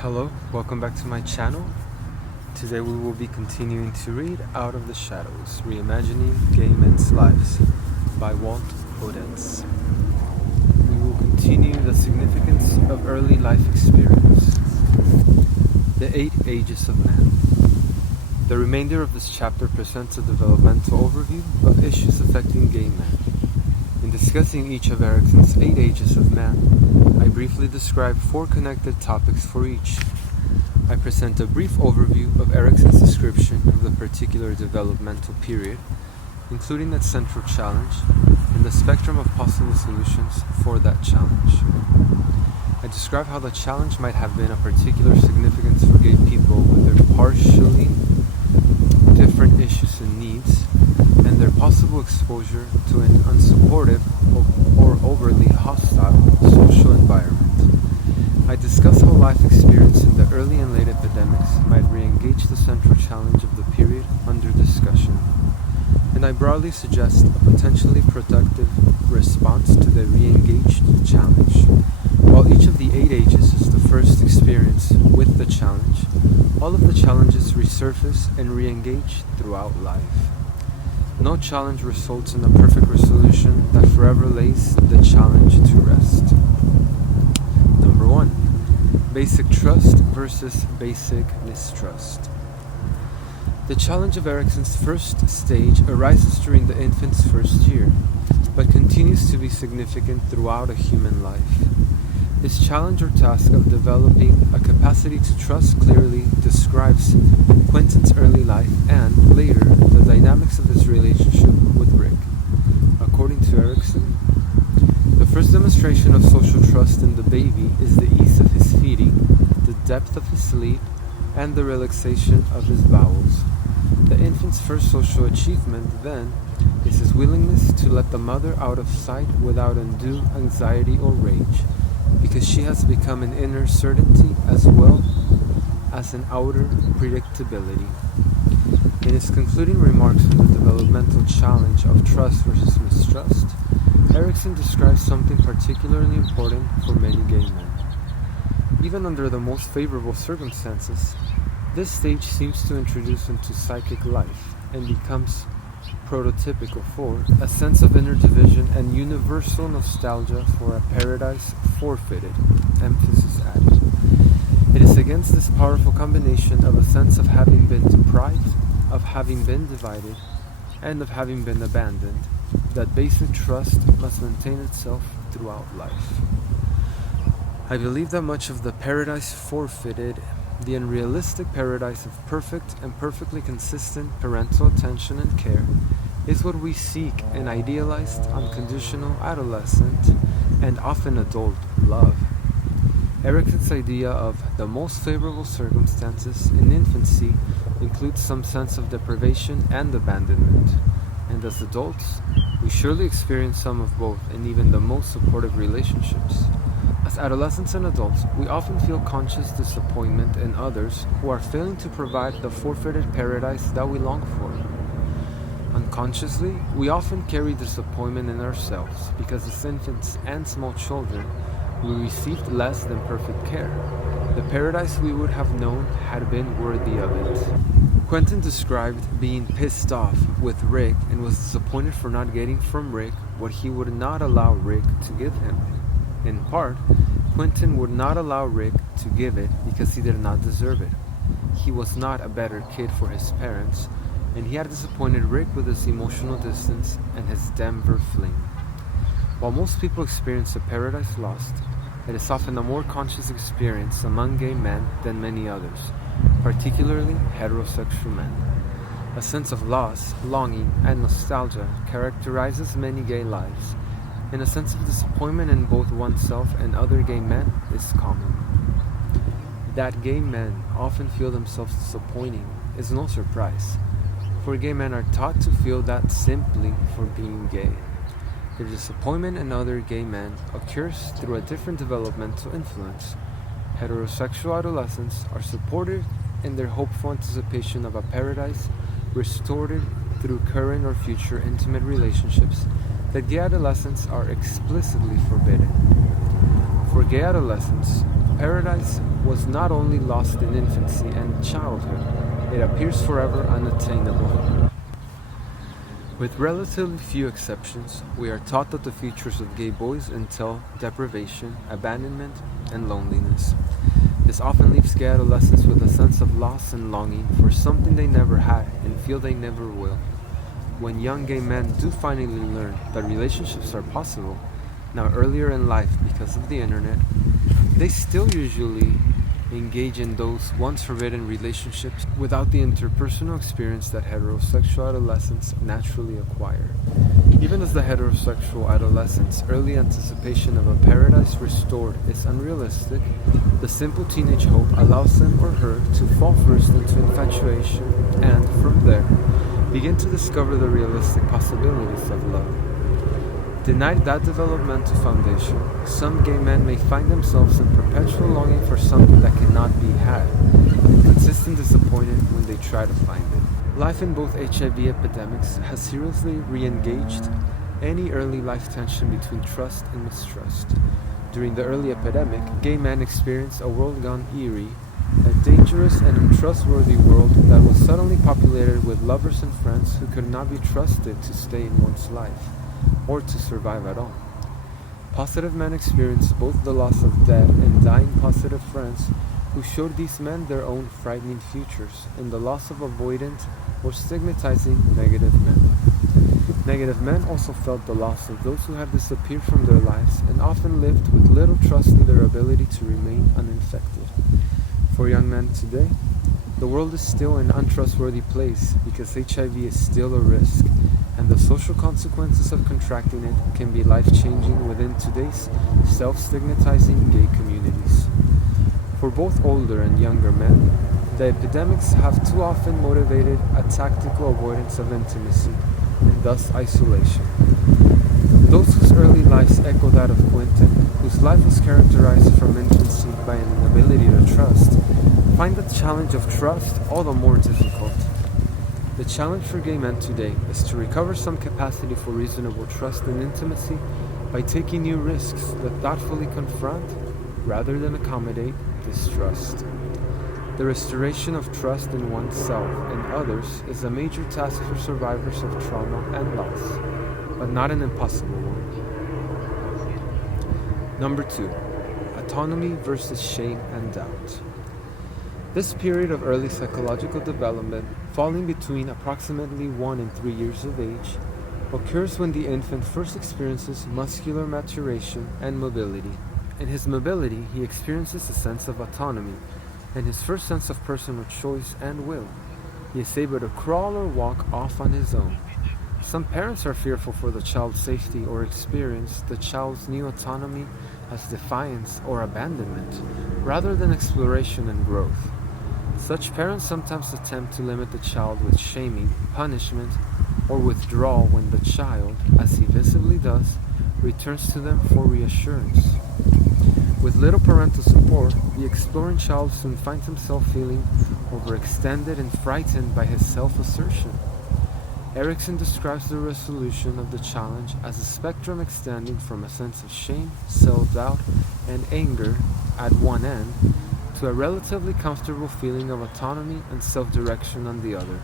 Hello, welcome back to my channel. Today we will be continuing to read Out of the Shadows, Reimagining Gay Men's Lives by Walt Odets. We will continue the significance of early life experience. The 8 Ages of Man. The remainder of this chapter presents a developmental overview of issues affecting gay men. In discussing each of Erikson's 8 Ages of Man, I briefly describe 4 connected topics for each. I present a brief overview of Erikson's description of the particular developmental period, including its central challenge and the spectrum of possible solutions for that challenge. I describe how the challenge might have been of particular significance for gay people with their partially different issues and needs, and their possible exposure to an unsupportive or overly hostile social environment. I discuss how life experience in the early and late epidemics might re-engage the central challenge of the period under discussion, and I broadly suggest a potentially productive response to the re-engaged challenge. While each of the 8 ages is the first experience with the challenge, all of the challenges resurface and re-engage throughout life. No challenge results in a perfect resolution that forever lays the challenge to rest. Number 1. Basic trust versus basic mistrust. The challenge of Erikson's first stage arises during the infant's first year, but continues to be significant throughout a human life. This challenge or task of developing a capacity to trust clearly describes Quentin's early life and, later, the dynamics of his relationship with Rick. According to Erikson, the first demonstration of social trust in the baby is the ease of his feeding, the depth of his sleep, and the relaxation of his bowels. The infant's first social achievement, then, is his willingness to let the mother out of sight without undue anxiety or rage, because she has become an inner certainty as well as an outer predictability. In his concluding remarks on the developmental challenge of trust versus mistrust, Erikson describes something particularly important for many gay men. Even under the most favorable circumstances, this stage seems to introduce into psychic life and becomes prototypical for a sense of inner division and universal nostalgia for a paradise forfeited, emphasis added. It is against this powerful combination of a sense of having been deprived, of having been divided, and of having been abandoned, that basic trust must maintain itself throughout life. I believe that much of the paradise forfeited, the unrealistic paradise of perfect and perfectly consistent parental attention and care, is what we seek in idealized, unconditional adolescent and often adult love. Erikson's idea of the most favorable circumstances in infancy includes some sense of deprivation and abandonment, and as adults, we surely experience some of both in even the most supportive relationships. As adolescents and adults, we often feel conscious disappointment in others who are failing to provide the forfeited paradise that we long for. Unconsciously, we often carry disappointment in ourselves because as infants and small children, we received less than perfect care. The paradise we would have known had been worthy of it. Quentin described being pissed off with Rick and was disappointed for not getting from Rick what he would not allow Rick to give him. In part, Quentin would not allow Rick to give it because he did not deserve it. He was not a better kid for his parents, and he had disappointed Rick with his emotional distance and his Denver fling. While most people experience a paradise lost, it is often a more conscious experience among gay men than many others, particularly heterosexual men. A sense of loss, longing, and nostalgia characterizes many gay lives, and a sense of disappointment in both oneself and other gay men is common. That gay men often feel themselves disappointing is no surprise, for gay men are taught to feel that simply for being gay. The disappointment in other gay men occurs through a different developmental influence. Heterosexual adolescents are supported in their hopeful anticipation of a paradise restored through current or future intimate relationships that gay adolescents are explicitly forbidden. For gay adolescents, paradise was not only lost in infancy and childhood, it appears forever unattainable. With relatively few exceptions, we are taught that the features of gay boys entail deprivation, abandonment, and loneliness. This often leaves gay adolescents with a sense of loss and longing for something they never had and feel they never will. When young gay men do finally learn that relationships are possible, now earlier in life because of the internet, they still usually engage in those once forbidden relationships without the interpersonal experience that heterosexual adolescents naturally acquire. Even as the heterosexual adolescent's early anticipation of a paradise restored is unrealistic, the simple teenage hope allows him or her to fall first into infatuation and, from there, begin to discover the realistic possibilities of love. Denied that developmental foundation, some gay men may find themselves in perpetual longing for something that cannot be had, and consistent disappointment when they try to find it. Life in both HIV epidemics has seriously re-engaged any early life tension between trust and mistrust. During the early epidemic, gay men experienced a world gone eerie, a dangerous and untrustworthy world that was suddenly populated with lovers and friends who could not be trusted to stay in one's life, or to survive at all. Positive men experienced both the loss of dead and dying positive friends who showed these men their own frightening futures, and the loss of avoidant or stigmatizing negative men. Negative men also felt the loss of those who had disappeared from their lives and often lived with little trust in their ability to remain uninfected. For young men today, the world is still an untrustworthy place because HIV is still a risk, and the social consequences of contracting it can be life-changing within today's self-stigmatizing gay communities. For both older and younger men, the epidemics have too often motivated a tactical avoidance of intimacy, and thus isolation. Those whose early lives echo that of Quentin, whose life was characterized from infancy by an inability to trust, find the challenge of trust all the more difficult. The challenge for gay men today is to recover some capacity for reasonable trust and intimacy by taking new risks that thoughtfully confront, rather than accommodate, distrust. The restoration of trust in oneself and others is a major task for survivors of trauma and loss, but not an impossible one. Number 2. Autonomy versus shame and doubt. This period of early psychological development, falling between approximately 1 and 3 years of age, occurs when the infant first experiences muscular maturation and mobility. In his mobility, he experiences a sense of autonomy and his first sense of personal choice and will. He is able to crawl or walk off on his own. Some parents are fearful for the child's safety or experience the child's new autonomy as defiance or abandonment, rather than exploration and growth. Such parents sometimes attempt to limit the child with shaming, punishment, or withdrawal when the child, as he visibly does, returns to them for reassurance. With little parental support, the exploring child soon finds himself feeling overextended and frightened by his self-assertion. Erikson describes the resolution of the challenge as a spectrum extending from a sense of shame, self-doubt, and anger at one end to a relatively comfortable feeling of autonomy and self-direction on the other.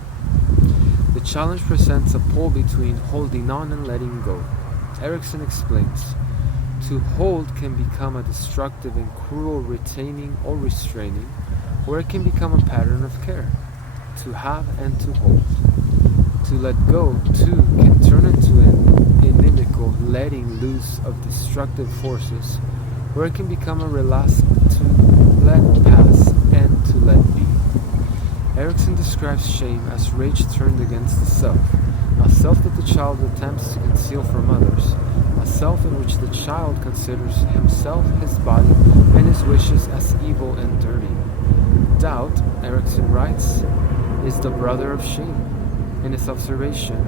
The challenge presents a pole between holding on and letting go. Erikson explains, to hold can become a destructive and cruel retaining or restraining, or it can become a pattern of care, to have and to hold. To let go, too, can turn into an inimical letting loose of destructive forces, or it can become a relaxed to let pass and to let be. Erikson describes shame as rage turned against the self, a self that the child attempts to conceal from others, a self in which the child considers himself, his body, and his wishes as evil and dirty. Doubt, Erikson writes, is the brother of shame. In his observation,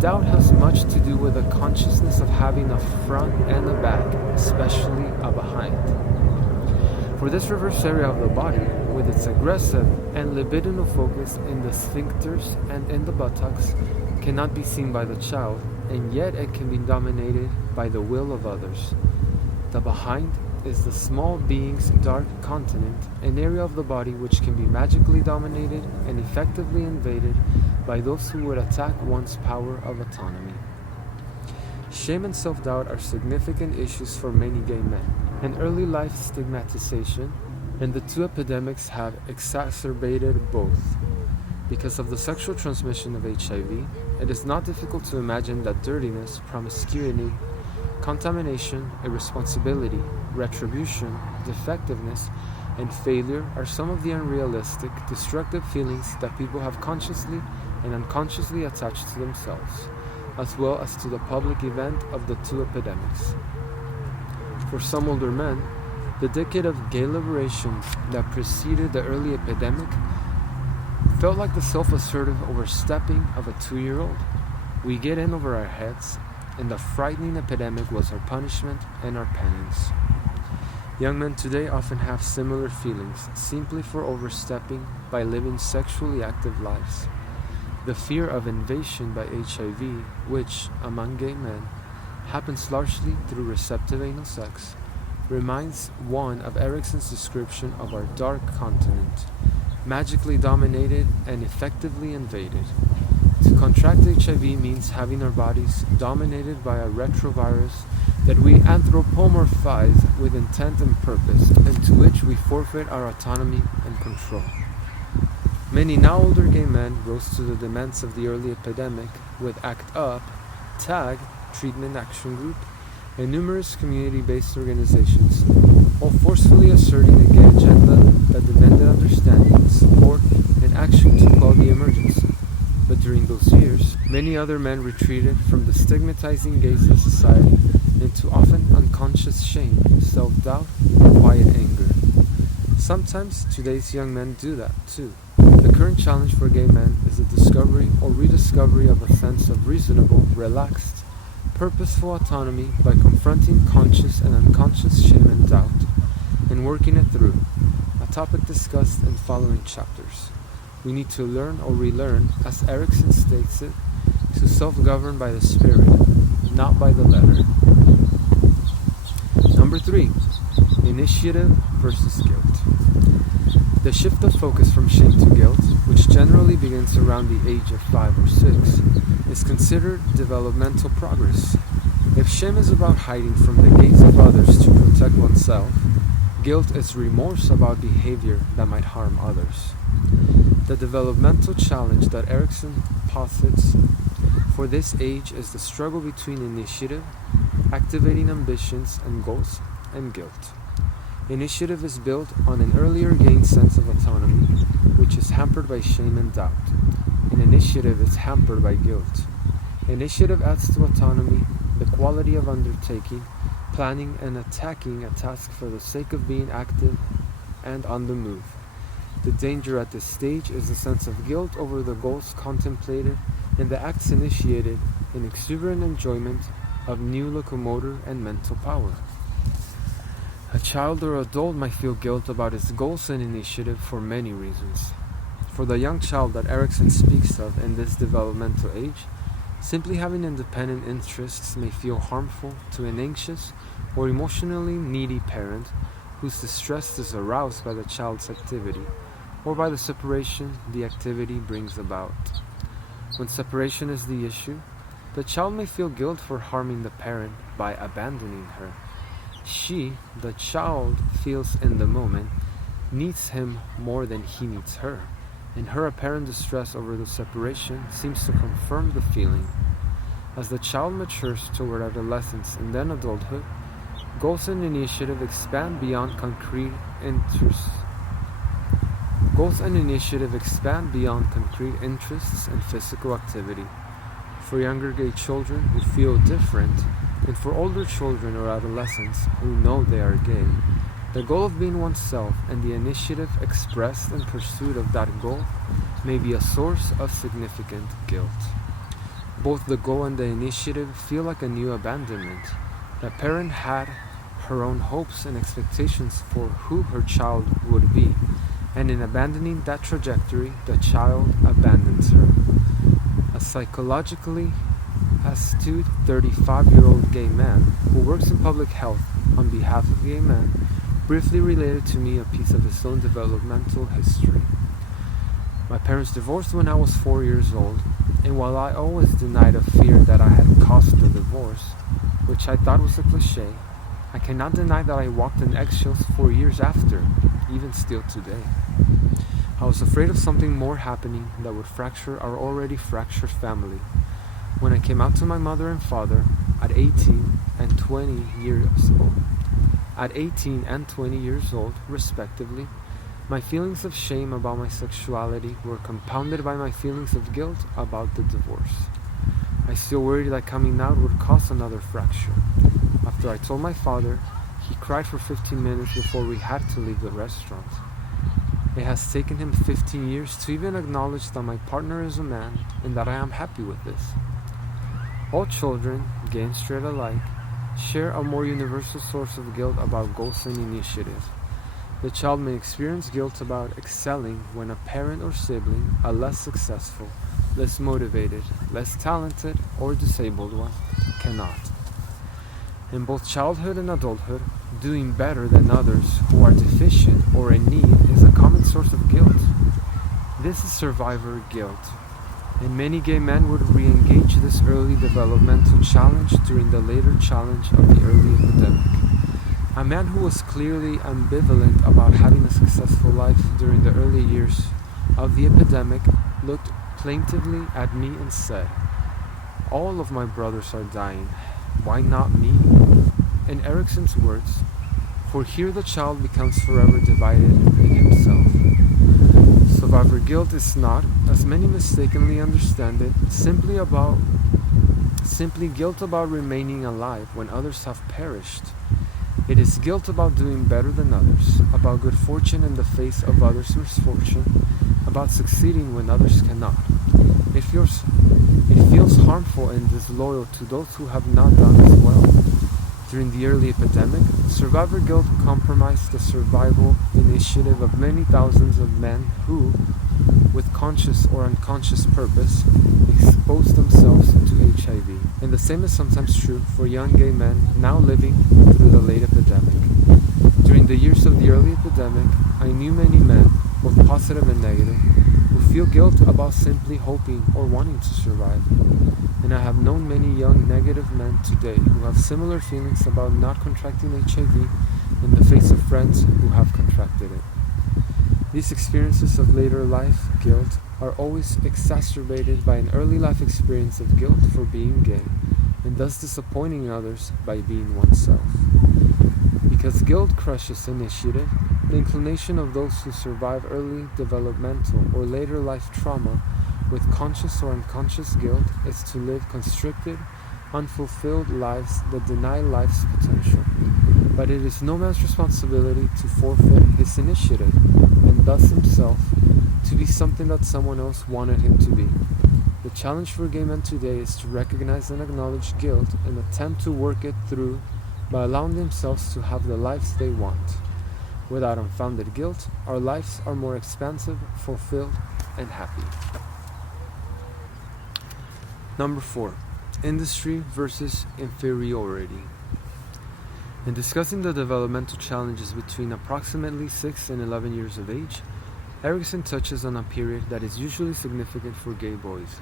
doubt has much to do with the consciousness of having a front and a back, especially a behind. For this reverse area of the body, with its aggressive and libidinal focus in the sphincters and in the buttocks, cannot be seen by the child, and yet it can be dominated by the will of others. The behind is the small being's dark continent, an area of the body which can be magically dominated and effectively invaded by those who would attack one's power of autonomy. Shame and self-doubt are significant issues for many gay men, and early life stigmatization and the two epidemics have exacerbated both. Because of the sexual transmission of HIV, it is not difficult to imagine that dirtiness, promiscuity, contamination, irresponsibility, retribution, defectiveness, and failure are some of the unrealistic, destructive feelings that people have consciously and unconsciously attached to themselves, as well as to the public event of the two epidemics. For some older men, the decade of gay liberation that preceded the early epidemic felt like the self-assertive overstepping of a 2-year-old. We get in over our heads, and the frightening epidemic was our punishment and our penance. Young men today often have similar feelings, simply for overstepping by living sexually active lives. The fear of invasion by HIV, which, among gay men, happens largely through receptive anal sex, reminds one of Erikson's description of our dark continent, magically dominated and effectively invaded. To contract HIV means having our bodies dominated by a retrovirus that we anthropomorphize with intent and purpose, and to which we forfeit our autonomy and control. Many now older gay men rose to the demands of the early epidemic with ACT UP, TAG, Treatment Action Group, and numerous community-based organizations, all forcefully asserting a gay agenda that demanded understanding, support, and action to quell the emergency. But during those years, many other men retreated from the stigmatizing gaze of society into often unconscious shame, self-doubt, and quiet anger. Sometimes today's young men do that too. The current challenge for gay men is the discovery or rediscovery of a sense of reasonable, relaxed, purposeful autonomy by confronting conscious and unconscious shame and doubt, and working it through, a topic discussed in following chapters. We need to learn or relearn, as Erikson states it, to self-govern by the spirit, not by the letter. Number 3. Initiative versus guilt. The shift of focus from shame to guilt, which generally begins around the age of 5 or 6, is considered developmental progress. If shame is about hiding from the gaze of others to protect oneself, guilt is remorse about behavior that might harm others. The developmental challenge that Erikson posits for this age is the struggle between initiative, activating ambitions and goals, and guilt. Initiative is built on an earlier gained sense of autonomy, which is hampered by shame and doubt, and initiative is hampered by guilt. Initiative adds to autonomy the quality of undertaking, planning, and attacking a task for the sake of being active and on the move. The danger at this stage is the sense of guilt over the goals contemplated and the acts initiated in exuberant enjoyment of new locomotor and mental power. A child or adult might feel guilt about its goals and initiative for many reasons. For the young child that Erikson speaks of in this developmental age, simply having independent interests may feel harmful to an anxious or emotionally needy parent whose distress is aroused by the child's activity or by the separation the activity brings about. When separation is the issue, the child may feel guilt for harming the parent by abandoning her. She, the child, feels in the moment, needs him more than he needs her, and her apparent distress over the separation seems to confirm the feeling. As the child matures toward adolescence and then adulthood, goals and initiative expand beyond concrete interests. Goals and initiative expand beyond concrete interests and physical activity. For younger gay children who feel different, and for older children or adolescents who know they are gay, the goal of being oneself and the initiative expressed in pursuit of that goal may be a source of significant guilt. Both the goal and the initiative feel like a new abandonment. The parent had her own hopes and expectations for who her child would be, and in abandoning that trajectory, the child abandons her. A psychologically astute 35-year-old gay man who works in public health on behalf of gay men, briefly related to me a piece of his own developmental history. My parents divorced when I was 4 years old, and while I always denied a fear that I had caused the divorce, which I thought was a cliché, I cannot deny that I walked in eggshells for years after, even still today. I was afraid of something more happening that would fracture our already fractured family. When I came out to my mother and father at 18 and 20 years old, respectively, my feelings of shame about my sexuality were compounded by my feelings of guilt about the divorce. I still worried that coming out would cause another fracture. After I told my father, he cried for 15 minutes before we had to leave the restaurant. It has taken him 15 years to even acknowledge that my partner is a man and that I am happy with this. All children, gay and straight alike, share a more universal source of guilt about goals and initiatives. The child may experience guilt about excelling when a parent or sibling, a less successful, less motivated, less talented, or disabled one, cannot. In both childhood and adulthood, doing better than others who are deficient or in need is a common source of guilt. This is survivor guilt, and many gay men would re-engage this early developmental challenge during the later challenge of the early epidemic. A man who was clearly ambivalent about having a successful life during the early years of the epidemic looked plaintively at me and said, "All of my brothers are dying. Why not me?" In Erikson's words, "For here the child becomes forever divided in himself." Survivor guilt is not, as many mistakenly understand it, simply guilt about remaining alive when others have perished. It is guilt about doing better than others, about good fortune in the face of others' misfortune, about succeeding when others cannot. It feels harmful and disloyal to those who have not done as well. During the early epidemic, survivor guilt compromised the survival initiative of many thousands of men who, with conscious or unconscious purpose, exposed themselves to HIV. And the same is sometimes true for young gay men now living through the late epidemic. During the years of the early epidemic, I knew many men, both positive and negative, who feel guilt about simply hoping or wanting to survive. And I have known many young negative men today who have similar feelings about not contracting HIV in the face of friends who have contracted it. These experiences of later life guilt are always exacerbated by an early life experience of guilt for being gay, and thus disappointing others by being oneself. Because guilt crushes initiative, the inclination of those who survive early developmental or later life trauma with conscious or unconscious guilt is to live constricted, unfulfilled lives that deny life's potential. But it is no man's responsibility to forfeit his initiative, and thus himself, to be something that someone else wanted him to be. The challenge for gay men today is to recognize and acknowledge guilt and attempt to work it through by allowing themselves to have the lives they want. Without unfounded guilt, our lives are more expansive, fulfilled, and happy. Number 4. Industry versus inferiority. In discussing the developmental challenges between approximately 6 and 11 years of age, Erikson touches on a period that is usually significant for gay boys.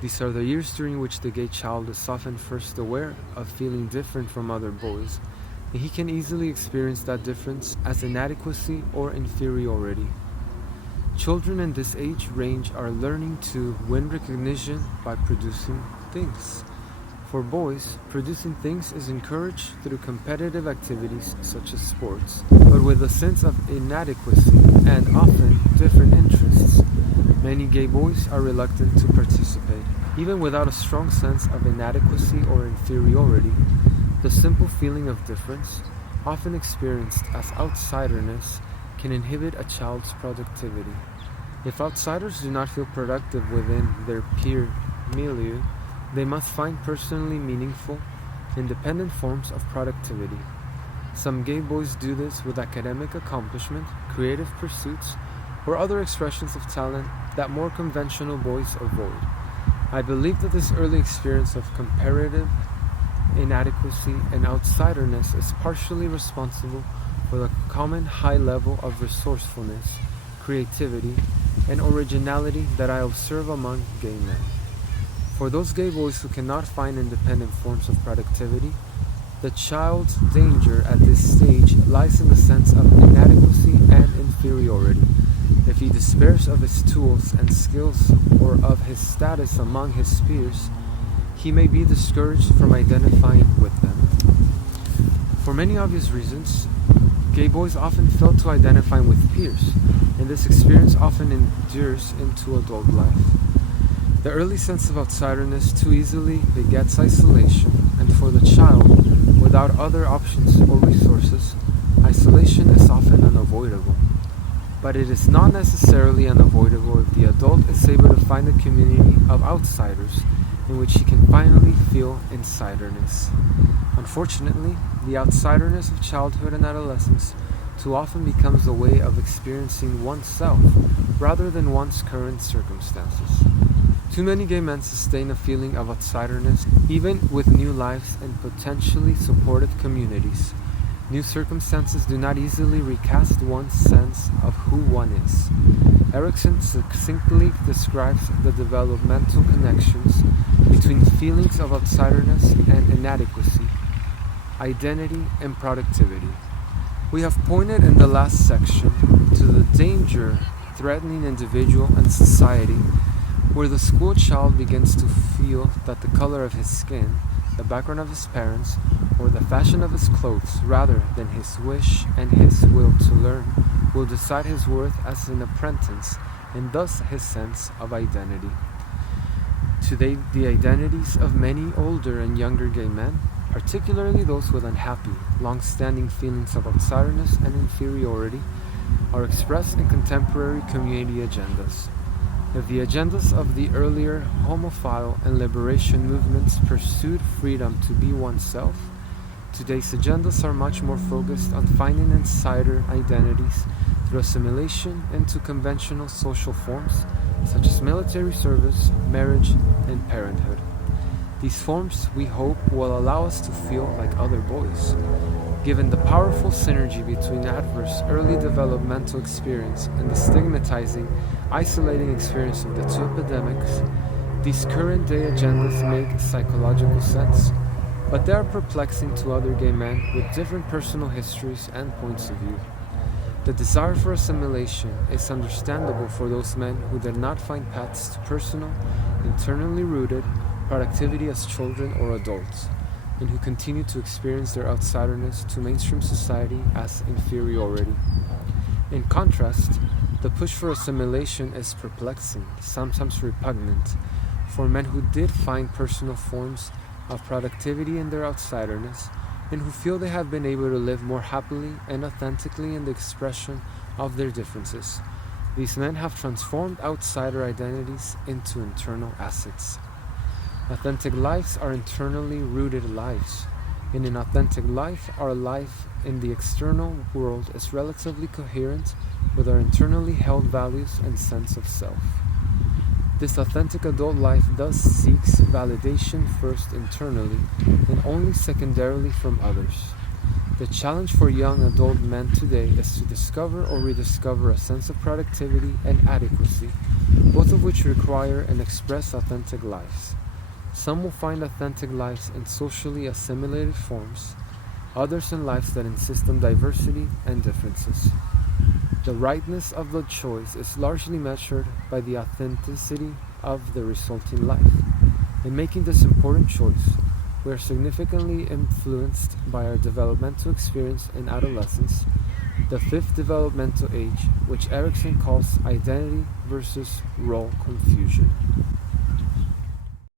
These are the years during which the gay child is often first aware of feeling different from other boys, and he can easily experience that difference as inadequacy or inferiority. Children in this age range are learning to win recognition by producing things. For boys, producing things is encouraged through competitive activities such as sports, but with a sense of inadequacy and often different interests. Many gay boys are reluctant to participate. Even without a strong sense of inadequacy or inferiority, the simple feeling of difference, often experienced as outsiderness, can inhibit a child's productivity. If outsiders do not feel productive within their peer milieu, they must find personally meaningful, independent forms of productivity. Some gay boys do this with academic accomplishment, creative pursuits, or other expressions of talent that more conventional boys avoid. I believe that this early experience of comparative inadequacy, and outsiderness is partially responsible for the common high level of resourcefulness, creativity, and originality that I observe among gay men. For those gay boys who cannot find independent forms of productivity, the child's danger at this stage lies in the sense of inadequacy and inferiority. If he despairs of his tools and skills or of his status among his peers, he may be discouraged from identifying with them. For many obvious reasons, gay boys often fail to identify with peers, and this experience often endures into adult life. The early sense of outsiderness too easily begets isolation, and for the child, without other options or resources, isolation is often unavoidable. But it is not necessarily unavoidable if the adult is able to find a community of outsiders in which he can finally feel insiderness. Unfortunately, the outsiderness of childhood and adolescence too often becomes a way of experiencing oneself rather than one's current circumstances. Too many gay men sustain a feeling of outsiderness even with new lives and potentially supportive communities. New circumstances do not easily recast one's sense of who one is. Erikson succinctly describes the developmental connections between feelings of outsiderness and inadequacy, identity, and productivity. We have pointed in the last section to the danger threatening individual and society, where the school child begins to feel that the color of his skin, the background of his parents, or the fashion of his clothes, rather than his wish and his will to learn, will decide his worth as an apprentice, and thus his sense of identity. Today, the identities of many older and younger gay men, particularly those with unhappy, long-standing feelings of outsiderness and inferiority, are expressed in contemporary community agendas. If the agendas of the earlier homophile and liberation movements pursued freedom to be oneself, today's agendas are much more focused on finding insider identities through assimilation into conventional social forms such as military service, marriage, and parenthood. These forms, we hope, will allow us to feel like other boys. Given the powerful synergy between adverse early developmental experience and the stigmatizing, isolating experience of the two epidemics, these current day agendas make psychological sense, but they are perplexing to other gay men with different personal histories and points of view. The desire for assimilation is understandable for those men who did not find paths to personal, internally rooted productivity as children or adults, and who continue to experience their outsiderness to mainstream society as inferiority. In contrast, the push for assimilation is perplexing, sometimes repugnant, for men who did find personal forms of productivity in their outsiderness, and who feel they have been able to live more happily and authentically in the expression of their differences. These men have transformed outsider identities into internal assets. Authentic lives are internally rooted lives. In an authentic life, our life in the external world is relatively coherent with our internally held values and sense of self. This authentic adult life thus seeks validation first internally and only secondarily from others. The challenge for young adult men today is to discover or rediscover a sense of productivity and adequacy, both of which require and express authentic lives. Some will find authentic lives in socially assimilated forms, others in lives that insist on diversity and differences. The rightness of the choice is largely measured by the authenticity of the resulting life. In making this important choice, we are significantly influenced by our developmental experience in adolescence, the fifth developmental age, which Erikson calls identity versus role confusion.